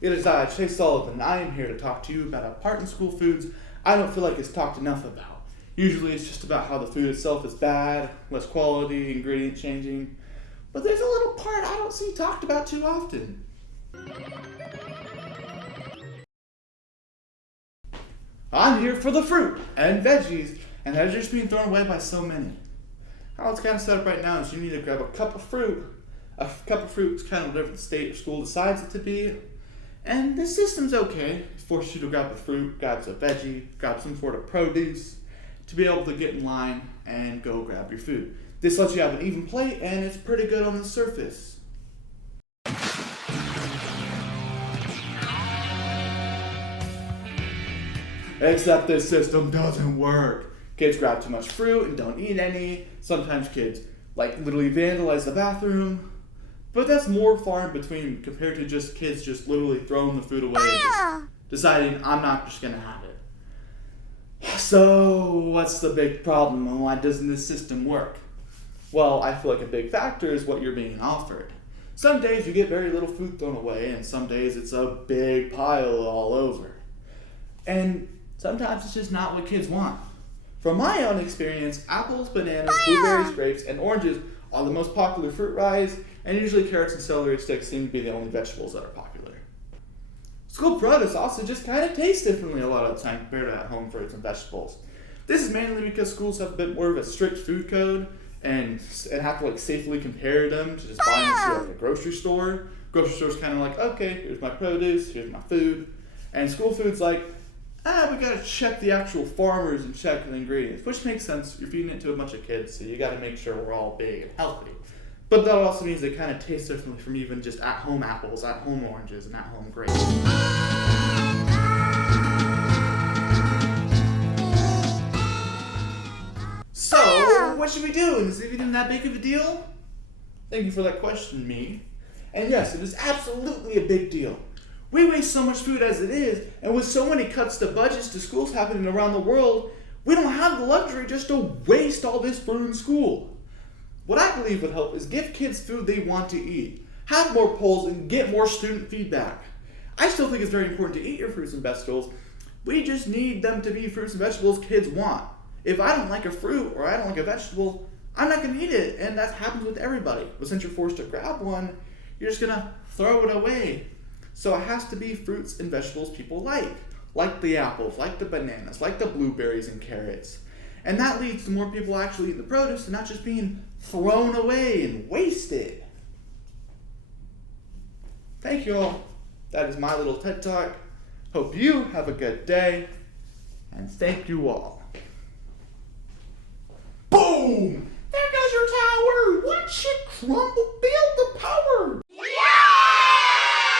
It is I, Chase Sullivan. I am here to talk to you about a part in school foods I don't feel like it's talked enough about. Usually it's just about how the food itself is bad, less quality, ingredient changing. But there's a little part I don't see talked about too often. I'm here for the fruit and veggies, and they're just being thrown away by so many. How it's kind of set up right now is you need to grab a cup of fruit. A cup of fruit is kind of whatever the state or school decides it to be. And this system's okay. It forces you to grab the fruit, grab a veggie, grab some sort of produce to be able to get in line and go grab your food. This lets you have an even plate, and it's pretty good on the surface. Except this system doesn't work. Kids grab too much fruit and don't eat any. Sometimes kids literally vandalize the bathroom. But that's more far in between compared to just kids just literally throwing the food away and just deciding, I'm not just gonna have it. So what's the big problem and why doesn't this system work? Well, I feel like a big factor is what you're being offered. Some days you get very little food thrown away, and some days it's a big pile all over. And sometimes it's just not what kids want. From my own experience, apples, bananas, blueberries, grapes, and oranges are the most popular fruit varieties, and usually carrots and celery sticks seem to be the only vegetables that are popular. School produce also just kind of tastes differently a lot of the time compared to at-home fruits and vegetables. This is mainly because schools have a bit more of a strict food code and have to safely compare them to just buying it at a grocery store. Grocery store's kind of like, okay, here's my produce, here's my food. And school food's like, we gotta check the actual farmers and check the ingredients, which makes sense. You're feeding it to a bunch of kids, so you gotta make sure we're all big and healthy. But that also means they kind of taste differently from even just at-home apples, at-home oranges, and at-home grapes. So, what should we do? Is it even that big of a deal? Thank you for that question, me. And yes, it is absolutely a big deal. We waste so much food as it is, and with so many cuts to budgets to schools happening around the world, we don't have the luxury just to waste all this food in school. What I believe would help is give kids food they want to eat, have more polls, and get more student feedback. I still think it's very important to eat your fruits and vegetables. We just need them to be fruits and vegetables kids want. If I don't like a fruit or I don't like a vegetable, I'm not going to eat it, and that happens with everybody. But since you're forced to grab one, you're just going to throw it away. So it has to be fruits and vegetables people like the apples, like the bananas, like the blueberries and carrots. And that leads to more people actually eating the produce and not just being thrown away and wasted. Thank you all. That is my little TED Talk. Hope you have a good day. And thank you all. Boom! There goes your tower! Watch it crumble